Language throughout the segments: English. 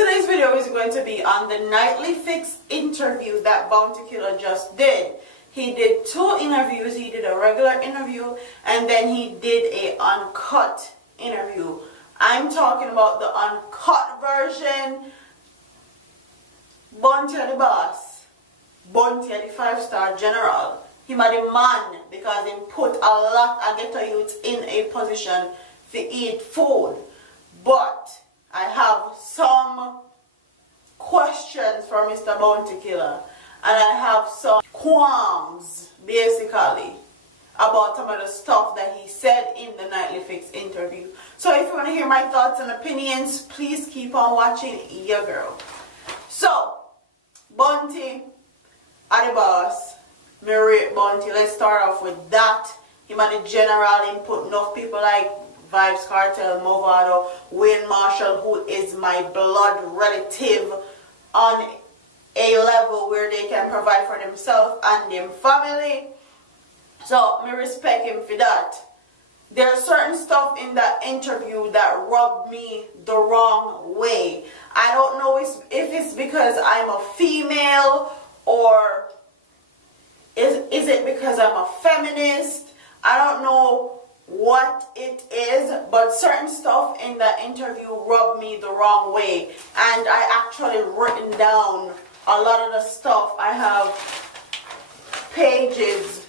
today's video is going to be on the Nightly Fix interview that Bounty Killa just did. He did 2 interviews. He did a regular interview and then he did a uncut interview. I'm talking about the uncut version. Bounty the boss. Bounty the 5-star general. Him a the man because he put a lot of ghetto youths in a position to eat food. But I have some questions for Mr. Bounty Killa, and I have some qualms basically about some of the stuff that he said in the Nightly Fix interview. So if you want to hear my thoughts and opinions, please keep on watching your girl. So Bounty are the boss. Me rate Bounty. Let's start off with that. Him and the general, him put enough people like Vibes Cartel, Movado, Wayne Marshall, who is my blood relative, on a level where they can provide for themselves and their family. So me respect him for that. There's certain stuff in that interview that rubbed me the wrong way. I don't know if it's because I'm a female or is it because I'm a feminist. I don't know what it is, but certain stuff in that interview rubbed me the wrong way, and I actually written down a lot of the stuff. I have pages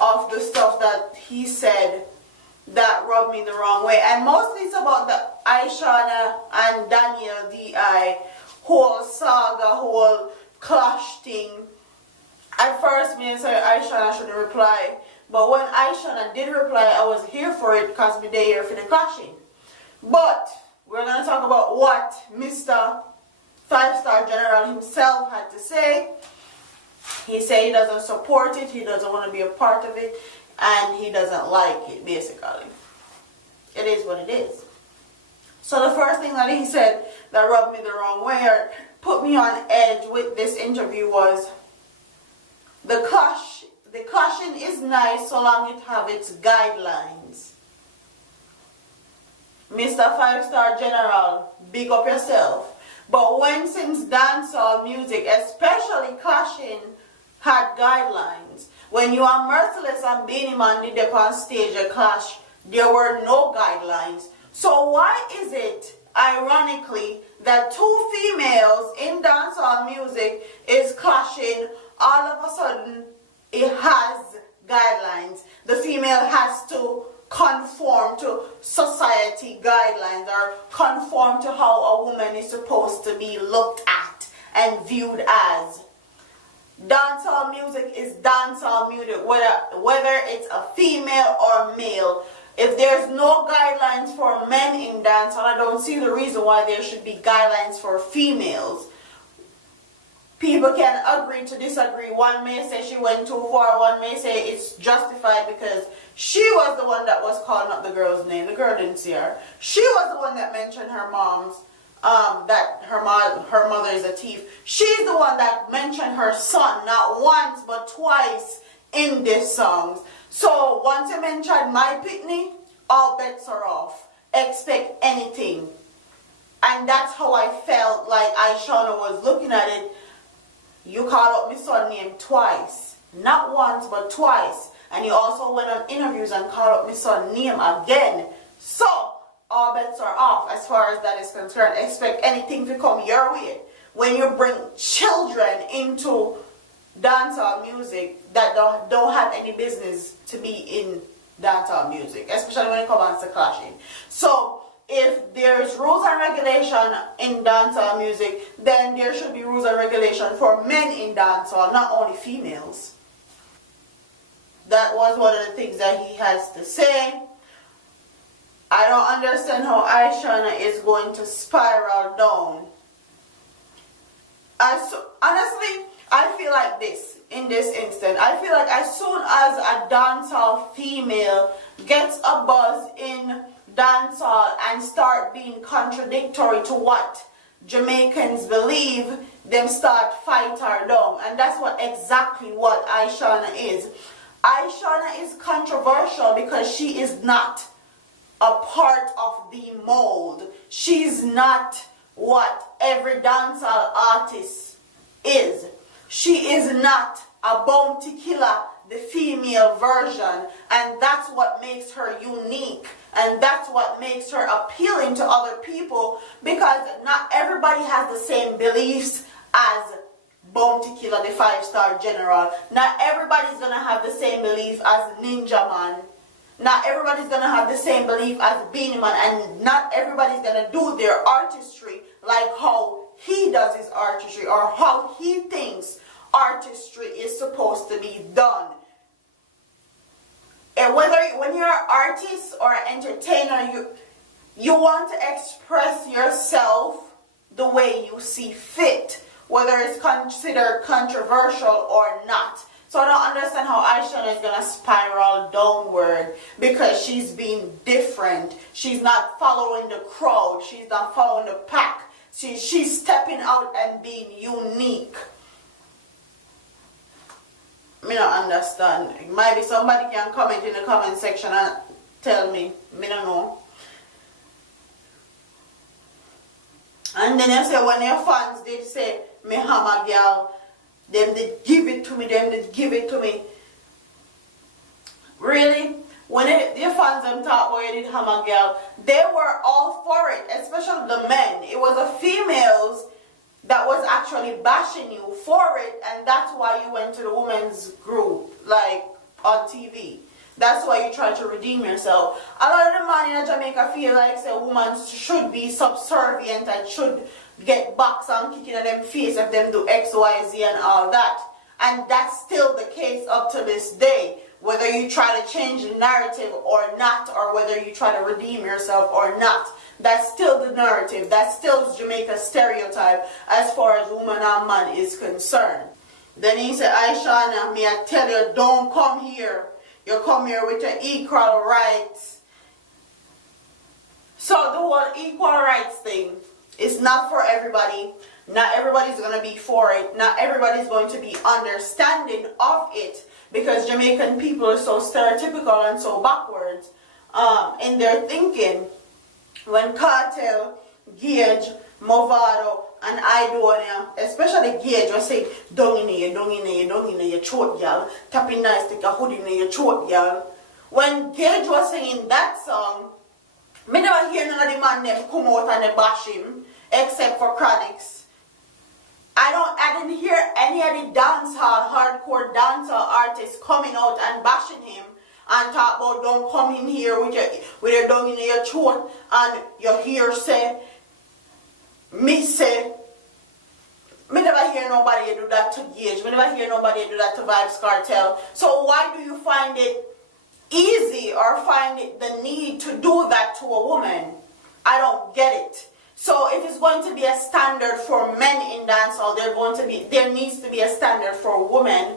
of the stuff that he said that rubbed me the wrong way, and mostly it's about the ISHAWNA and DANIELLE D.I whole saga, whole clash thing. At first me said ISHAWNA shouldn't reply, but when ISHAWNA did reply, I was here for it because me there here for the clashing. But we're going to talk about what Mr. 5-star general himself had to say. He said he doesn't support it, he doesn't want to be a part of it, and he doesn't like it, basically. It is what it is. So the first thing that he said that rubbed me the wrong way or put me on edge with this interview was the clashing is nice so long it have its guidelines. Mr. 5-star general, big up yourself. But when since dancehall music, especially clashing, had guidelines, when you are Merciless and Beenie Man did up on stage a clash, there were no guidelines. So why is it, ironically, that 2 females in dancehall music is clashing, all of a sudden it has guidelines? The female has to conform to society guidelines or conform to how a woman is supposed to be looked at and viewed as. Dancehall music is dancehall music, whether it's a female or male. If there's no guidelines for men in dancehall, I don't see the reason why there should be guidelines for females. People can agree to disagree. One may say she went too far. One may say it's justified because she was the one that was calling up the girl's name. The girl didn't see her. She was the one that mentioned her mom's, that her mother is a thief. She's the one that mentioned her son, not once but twice in this song. So once you mention my pitney, all bets are off. Expect anything. And that's how I felt like ISHAWNA was looking at it. You called up my son name twice. Not once, but twice. And you also went on interviews and called up my son name again. So, all bets are off as far as that is concerned. Expect anything to come your way. When you bring children into dancehall music that don't have any business to be in dancehall music, especially when it comes to clashing. So, if there's rules and regulation in dancehall music, then there should be rules and regulation for men in dancehall, not only females. That was one of the things that he has to say. I don't understand how ISHAWNA is going to spiral down. Honestly, I feel like this, in this instant. I feel like as soon as a dancehall female gets a buzz in dancehall and start being contradictory to what Jamaicans believe, them start fight her down. And that's exactly what ISHAWNA is. ISHAWNA is controversial because she is not a part of the mold. She's not what every dancehall artist is. She is not a Bounty Killa, the female version, and that's what makes her unique, and that's what makes her appealing to other people, because not everybody has the same beliefs as Bounty Killa, the 5-star general. Not everybody's gonna have the same belief as Ninja Man. Not everybody's gonna have the same belief as Beanie Man, and not everybody's gonna do their artistry like how he does his artistry, or how he thinks artistry is supposed to be done. And when you're an artist or an entertainer, you want to express yourself the way you see fit, whether it's considered controversial or not. So I don't understand how ISHAWNA is going to spiral downward because she's being different. She's not following the crowd. She's not following the pack. She's stepping out and being unique. Me don't understand. Maybe somebody can comment in the comment section and tell me. Me don't know. And then you say when your fans did say, me hammer girl, them did give it to me, them did give it to me. Really? When your fans them talk about you did hammer girl, they were all for it, especially the men. It was the females that was actually bashing you for it, and that's why you went to the women's group, like on TV. That's why you try to redeem yourself. A lot of the men in Jamaica feel like say women should be subservient and should get boxed and kicking at them face if them do X, Y, Z and all that. And that's still the case up to this day. Whether you try to change the narrative or not, or whether you try to redeem yourself or not. That's still the narrative. That's still Jamaica's stereotype as far as woman and man is concerned. Then he said, ISHAWNA, me I tell you, don't come here. You come here with your equal rights. So the whole equal rights thing is not for everybody. Not everybody's going to be for it. Not everybody's going to be understanding of it, because Jamaican people are so stereotypical and so backwards in their thinking. When Cartel, Gage, Movado, and Idonia, especially Gage, was saying, don't in your throat, y'all. Tapping nice, take a hoodie in your throat, y'all. When Gage was singing that song, me never hear none of the man them come out and they bash him, except for Chronics. I didn't hear any of the dancehall, hardcore dancehall artists coming out and bashing him and talk about don't come in here with your dung in your throat and your hair say, me say. Me never hear nobody do that to Gage. Me never hear nobody do that to Vybz Kartel. So why do you find it easy or find it the need to do that to a woman? I don't get it. So if it's going to be a standard for men in dancehall, there needs to be a standard for women.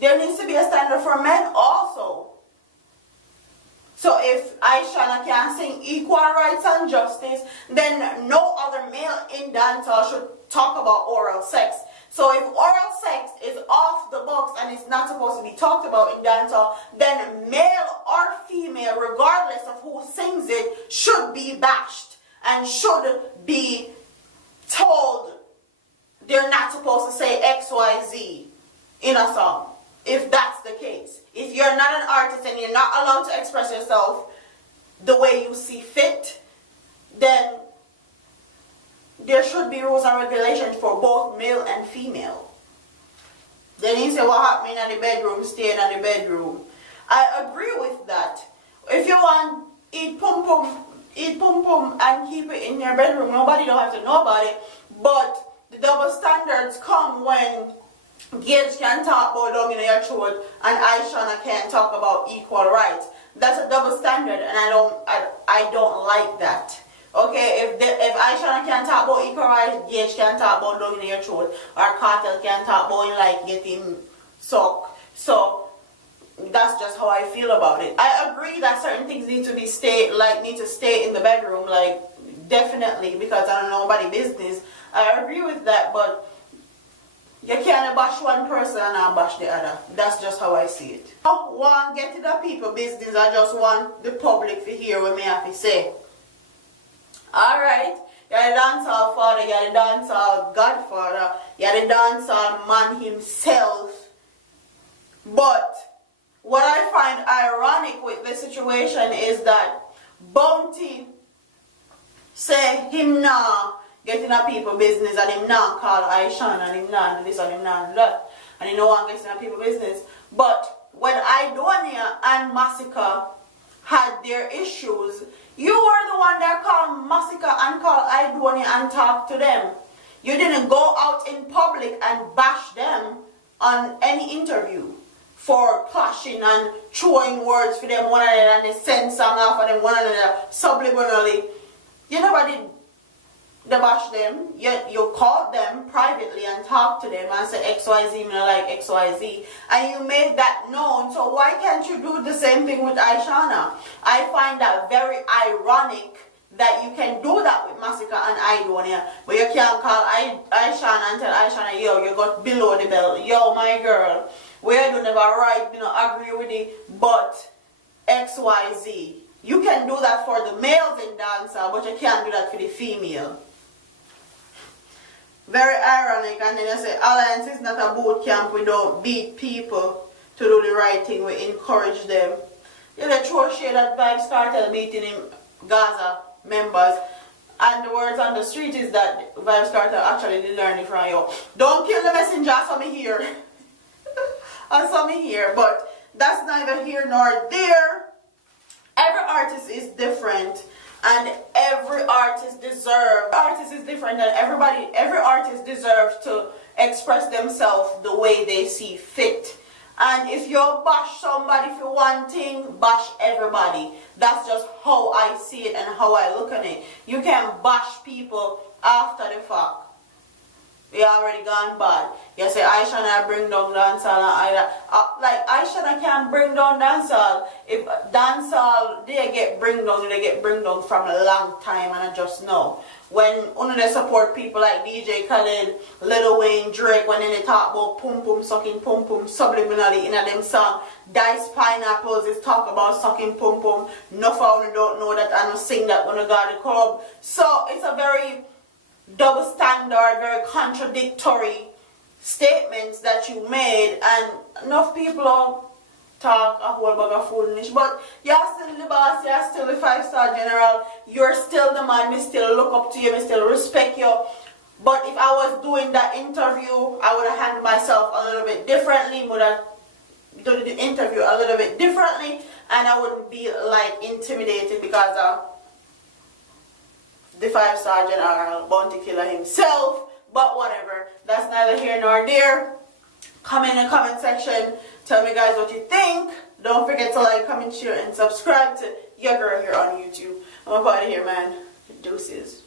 There needs to be a standard for men also. So if ISHAWNA can sing equal rights and justice, then no other male in dancehall should talk about oral sex. So if oral sex is off the books and it's not supposed to be talked about in dancehall, then male or female, regardless of who sings it, should be bashed and should be told they're not supposed to say X, Y, Z in a song. If that's the case. If you're not an artist and you're not allowed to express yourself the way you see fit, then there should be rules and regulations for both male and female. Then he said, what happened in the bedroom, staying in the bedroom. I agree with that. If you want eat pum pum and keep it in your bedroom, nobody don't have to know about it. But the double standards come when Gage can talk about dung in your throat and ISHAWNA can talk about equal rights. That's a double standard, and I don't like that. Okay, if ISHAWNA can talk about equal rights, Gage can talk about dung in your throat, or Cartel can talk about like getting sucked. So that's just how I feel about it. I agree that certain things need to stay in the bedroom, like definitely, because I don't know nobody's business. I agree with that, but you can't bash one person and not bash the other. That's just how I see it. I don't want to get to the people business. I just want the public to hear what me have to say. Alright. You're the dancehall father, you're the dancehall godfather, you're the dancehall man himself. But what I find ironic with the situation is that Bounty say him nah get in a people business and him nah call ISHAWNA and him nah do this and him nah do that. And he no one gets in a people business. But when Idonia and Massacre had their issues, you were the one that called Massacre and called Idonia and talked to them. You didn't go out in public and bash them on any interview for clashing and throwing words for them one another and they send song off of them one another subliminally. You never did the bash them, yet you called them privately and talked to them and said XYZ, me not like XYZ, and you made that known. So why can't you do the same thing with ISHAWNA? I find that very ironic that you can do that with Massacre and Idonia, but you can't call ISHAWNA and tell ISHAWNA, yo, you got below the belt, yo, my girl, we don't never right, you know, agree with it, but XYZ. You can do that for the males in dancehall, but you can't do that for the female. Very ironic. And then you say alliance is not a boot camp. We don't beat people to do the right thing. We encourage them. You know, throw shade that Vybz Kartel beating him Gaza members. And the words on the street is that Vybz Kartel actually did learn it from you. Don't kill the messenger, I saw me here. I saw me here. But that's neither here nor there. Every artist is different. And every artist is different, and every artist deserves to express themselves the way they see fit. And if you bash somebody for one thing, bash everybody. That's just how I see it and how I look at it. You can bash people after the fact. You already gone bad. You say ISHAWNA bring down dancehall and like ISHAWNA can bring down dancehall. If dancehall they get bring down from a long time, and I just know. When they support people like DJ Khaled, Lil Wayne, Drake, when they talk about pum pum sucking pum pum subliminally in them song, Dice Pineapples is talk about sucking pum pum. Enough of them don't know that I don't sing that when I got the club. So it's a very double standard, very contradictory statements that you made, and enough people talk a whole bag of foolishness. But you're still the boss, you're still the 5-star general, you're still the man, me still look up to you, me still respect you. But if I was doing that interview, I would have handled myself a little bit differently, would have done the interview a little bit differently, and I wouldn't be like intimidated because of the 5-star general, Bounty Killa himself. But whatever, that's neither here nor there. Comment in the comment section, tell me guys what you think. Don't forget to like, comment, share, and subscribe to your girl here on YouTube. I'm up out of here, man. Deuces.